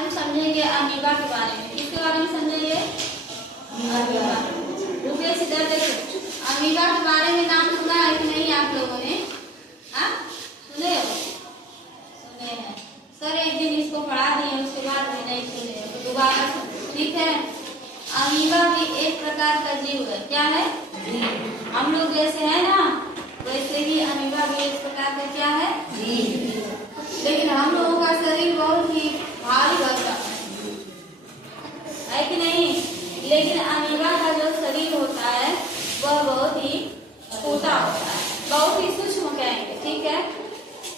हम समझेंगे अमीबा के बारे में। किसके बारे में समझेंगे? अमीबा। रुकेश इधर देखो, अमीबा के बारे में नाम सुना है कि नहीं आप लोगों ने? हाँ, सुने हो? सुने हैं। सर एक दिन इसको पढ़ा दिए, उसके बाद में नहीं सुने तो दोबारा सुनो, ठीक है? अमीबा भी एक प्रकार का जीव है। क्या है? हम लोग जैसे है ना, वैसे ही अमीबा भी एक प्रकार का क्या है? जीव। लेकिन हम लोगों का शरीर बहुत ही भारी होता है कि नहीं? लेकिन अमीबा का जो शरीर होता है वह बहुत ही छोटा होता है, बहुत ही सूक्ष्म कहेंगे, ठीक है?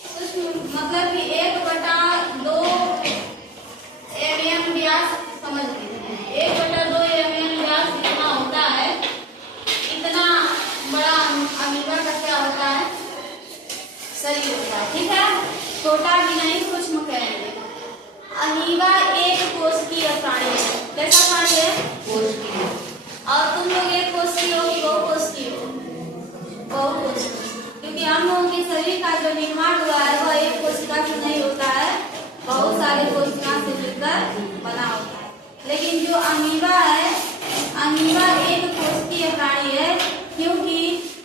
सूक्ष्म मतलब कि 1/2 mm व्यास, समझ लीजिए 1/2 mm व्यास जितना होता है, इतना बड़ा अमीबा का क्या होता है? शरीर होता है, ठीक है? छोटा भी नहीं, सूक्ष्म कहेंगे। अमीबा एक कोशिकीय प्राणी है। कैसा प्राणी है? कोशिकीय। और तुम लोग एक कोशिकीय हो कि बहुकोशिकीय हो? बहुकोशिकीय, क्योंकि हम लोगों के शरीर का जो निर्माण हुआ है वह एक कोशिका से नहीं होता है, बहुत सारे कोशिका से मिलकर बना होता है। लेकिन जो अमीबा है, अमीबा एक कोशिकीय प्राणी है, क्योंकि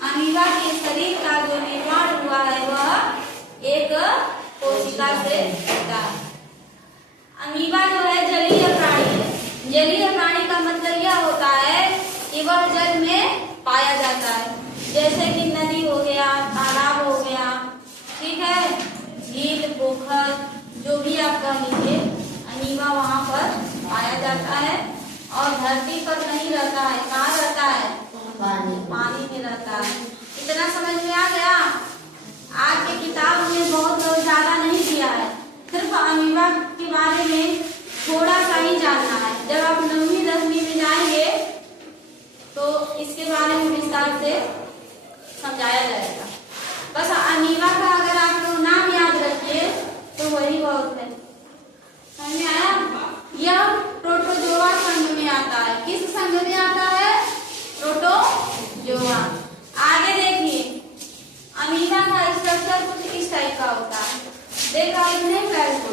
अमीबा के शरीर का जो निर्माण हुआ है वह एक कोशिका से होता है। अमीबा जो है जलीय प्राणी है। जलीय प्राणी का मतलब यह होता है कि वह जल में पाया जाता है, जैसे कि नदी हो गया, तालाब हो गया, ठीक है? झील, पोखर, जो भी आप कह लीजिए, अमीबा वहाँ पर पाया जाता है। और धरती पर नहीं रहता है, कहाँ रहता है? पानी में रहता है। इतना समझ में आ गया? आज की किताब में बहुत ज्यादा नहीं दिया है, सिर्फ अमीबा के बारे में थोड़ा सा ही जानना है। जब आप 9वीं 10वीं में जाएंगे तो इसके बारे में विस्तार से समझाया जाएगा। बस अमीबा का अगर आप लोग नाम याद रखिए तो वही बहुत है। समझ में आया? यह प्रोटोजोआ संघ में आता है। किस संघ में आता है? प्रोटोजोआ। आगे देखिए, अमीबा का स्ट्रक्चर कुछ इस टाइप का होता है। देखा आपने पैर को?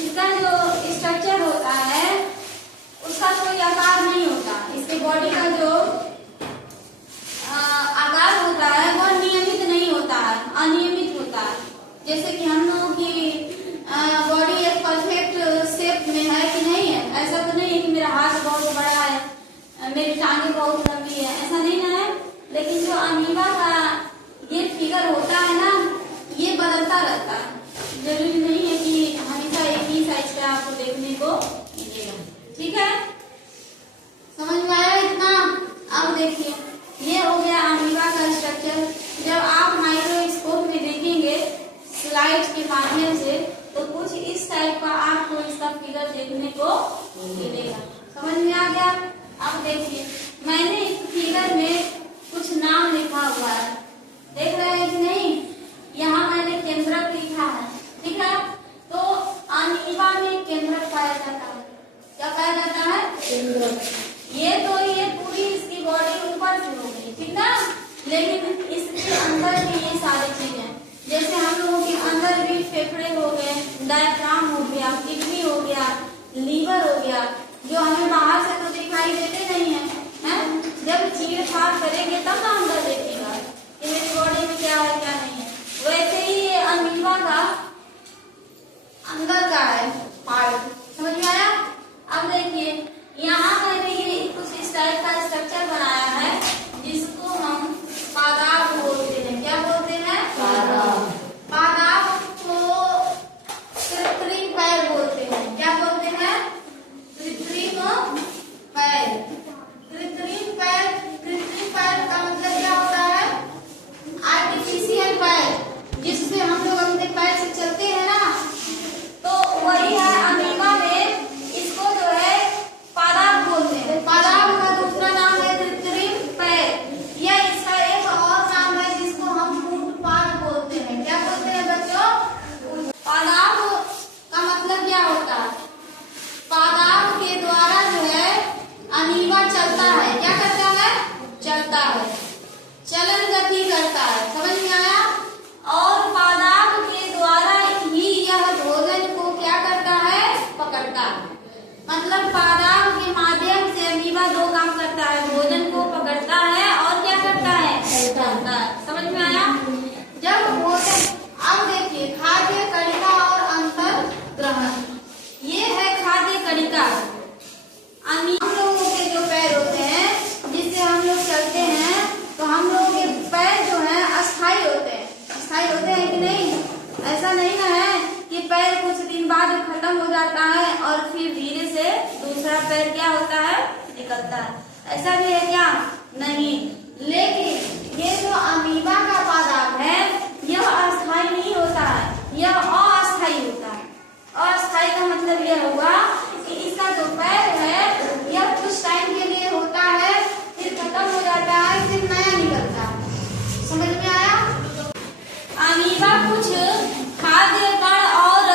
इसका जो स्ट्रक्चर होता है उसका कोई आकार नहीं होता। इसके बॉडी का जो आकार होता है वह नियमित नहीं होता है, अनियमित होता है। जैसे कि हम लोगों की बॉडी एक परफेक्ट शेप में है कि नहीं है? ऐसा तो नहीं है कि मेरा हाथ बहुत बड़ा है, मेरी टांगे बहुत लंबी है, ऐसा नहीं ना है। लेकिन जो अमीबा का ये फिगर होता है ना, ये बदलता रहता है। जरूरी नहीं है कि हमेशा एक ही साइज का आपको देखने को मिलेगा, ठीक है? समझ में आया इतना? अब देखिए, ये हो गया अमीबा का स्ट्रक्चर। जब आप माइक्रोस्कोप में देखेंगे स्लाइड के माध्यम से तो कुछ इस टाइप का आपको इसका फिगर देखने को मिलेगा। समझ में आ गया? अब देखिए, मैंने इस फिगर में कुछ नाम लिखा हुआ है, देख रहे हैं कि नहीं? यहाँ मैंने केंद्रक लिखा है, ठीक है? तो अमीबा में केंद्रक पाया जाता है। क्या पाया जाता है? केंद्रक। ये पूरी इसकी बॉडी ऊपर से हो गई, ठीक ना? लेकिन इसके अंदर भी ये सारी चीजें, जैसे हम लोगों के अंदर भी फेफड़े हो गए, डायफ्राम हो गया, किडनी हो गया, लीवर हो गया, जो हमें बाहर से तो दिखाई देते नहीं है, हैं? जब चीर-फाड़ करेंगे तब ना अंदर देखिएगा कि मेरी बॉडी में क्या है क्या नहीं है। वैसे ही ये अमीबा का अंदर का है पार्ट। समझ में आया? अब देखिए, यहाँ मैंने ये कुछ इस टाइप का स्ट्रक्चर बनाया है जिसको हम पादाप बोलते हैं। क्या बोलते हैं? पादाप। पादाप को कृत्रिम पैर बोलते हैं। क्या बोलते हैं? कृत्रिम पैर। कृत्रिम पैर, कृत्रिम पैर का मतलब क्या होता है? आर्टिफिशियल पैर, जिससे हम लोग अपने पैर से चलते हैं ना, तो वही है अमीबा पकड़ता है। मतलब पादाब के माध्यम से अमीबा दो काम करता है, भोजन को पकड़ता है और क्या करता है, फैलाता है। समझ में आया? जब भोजन, अब देखिए खाद्य कणिका और अंतर ग्रहण, ये है खाद्य कणिका। हम लोगों के जो पैर होते हैं जिससे हम लोग चलते हैं, तो हम लोगों के पैर जो है अस्थायी होते हैं। अस्थायी होते हैं कि नहीं? ऐसा नहीं ना है कि पैर कुछ दिन बाद खत्म हो जाता है और फिर धीरे से दूसरा पैर क्या होता है, निकलता है। ऐसा भी है क्या? नहीं। लेकिन ये जो अमीबा का पादप है यह अस्थायी नहीं होता है, यह अस्थायी होता है। अस्थायी का मतलब यह हुआ कि इसका जो पैर है यह कुछ टाइम के लिए होता है, फिर खत्म हो जाता है, फिर नया निकलता है। समझ में आया? अमीबा कुछ खाद्य कण और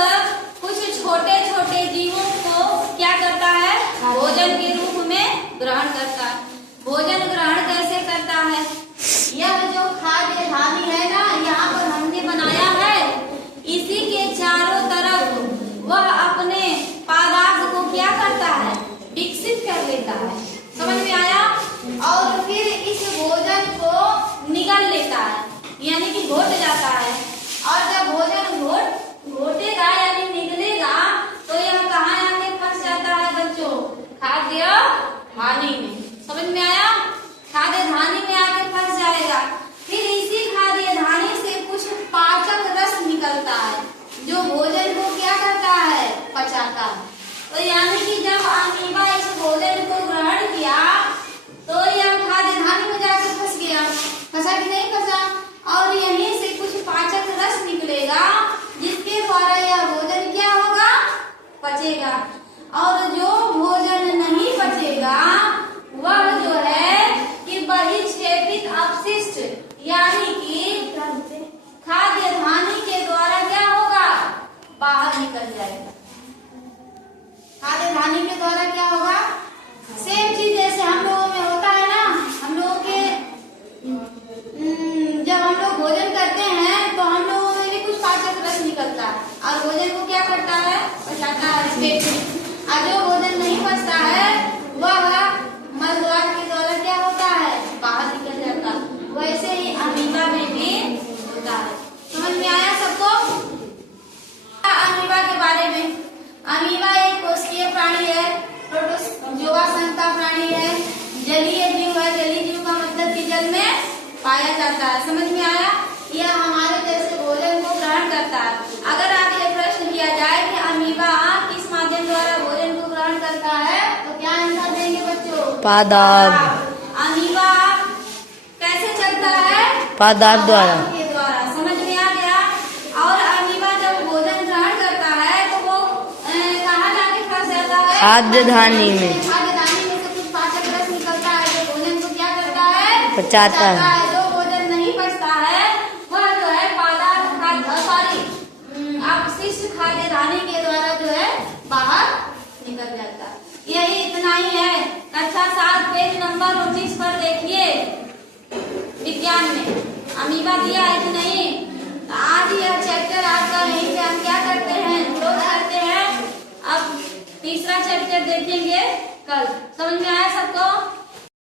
कुछ छोटे छोटे जीवों को क्या करता है, भोजन के रूप में ग्रहण करता है। भोजन ग्रहण कैसे करता है? यह जो खाद्य थाली है ना, यहाँ पर हमने बनाया है, इसी के चारों तरफ वह अपने पादाप को क्या करता है, विकसित कर लेता है। समझ में आया? और फिर इस भोजन को निगल लेता है, यानी कि घोट जाता है। और जब भोजन घोटेगा यानी निगलेगा, तो यह कहाँ आके फंस जाता है बच्चों, खाद्य थाली में। समझ में आया? खाद्य थाली में आके फंस जाएगा। फिर इसी खाद्य थाली से कुछ पाचक रस निकलता है जो भोजन को क्या करता है, पचाता है। तो यानी कि जब अमीबा इस भोजन को ग्रहण किया तो यह खाद्य थाली में जाके फंस गया। फंसा कि नहीं फंसा? और यहीं से कुछ पाचक रस निकलेगा जिसके द्वारा यह भोजन क्या होगा, पचेगा। और जो भोजन नहीं पचेगा वह जो है कि बहिक्षेपित अपशिष्ट यानी कि खाद्य थाली के द्वारा क्या होगा, बाहर निकल जाएगा। खाद्य थाली के द्वारा क्या होगा, सेम चीज जैसे हम लोगों में होता है ना, हम लोगों के जब हम लोग भोजन करते हैं तो हम लोगों में भी कुछ पाचक रस निकलता है और भोजन को क्या करता है, पचाता है पेट में। और जो भोजन नहीं पचता है वह मल द्वार के द्वारा क्या होता है, बाहर निकल जाता है। वैसे ही अमीबा में भी होता है। समझ में आया सबको? अमीबा के बारे में, अमीबा एक कोशिकीय प्राणी है, प्रोटोजोआ संघ का प्राणी है, जलीय जीव है। जलीय जीव का मतलब कि जल में पाया जाता है। समझ में आया? यह हमारे जैसे भोजन को ग्रहण करता है। अगर आगे प्रश्न किया जाए कि अमीबा किस माध्यम द्वारा भोजन को ग्रहण करता है, तो क्या आंसर देंगे बच्चों? पादाप। अमीबा कैसे चलता है, पादाप द्वारा के द्वारा। समझ में आ गया? और अमीबा जब भोजन ग्रहण करता है तो वो कहाँ जाके फंस जाता है, खाद्य थाली में। खाद्य थाली में से कुछ पाचक रस निकलता है जो भोजन को क्या करता है, पचाता है। जो भोजन नहीं पचता है वह जो है पादाप अपशिष्ट खाद्य थाली के द्वारा जो है बाहर निकल जाता है। यही इतना ही है। कक्षा 7 पेज नंबर 19 पर देखिए, विज्ञान में अमीबा दिया है कि नहीं। आज यह चैप्टर आपका यहीं से हम क्या करते हैं, क्लोज करते हैं। अब तीसरा चैप्टर देखेंगे कल। समझ में आया सबको?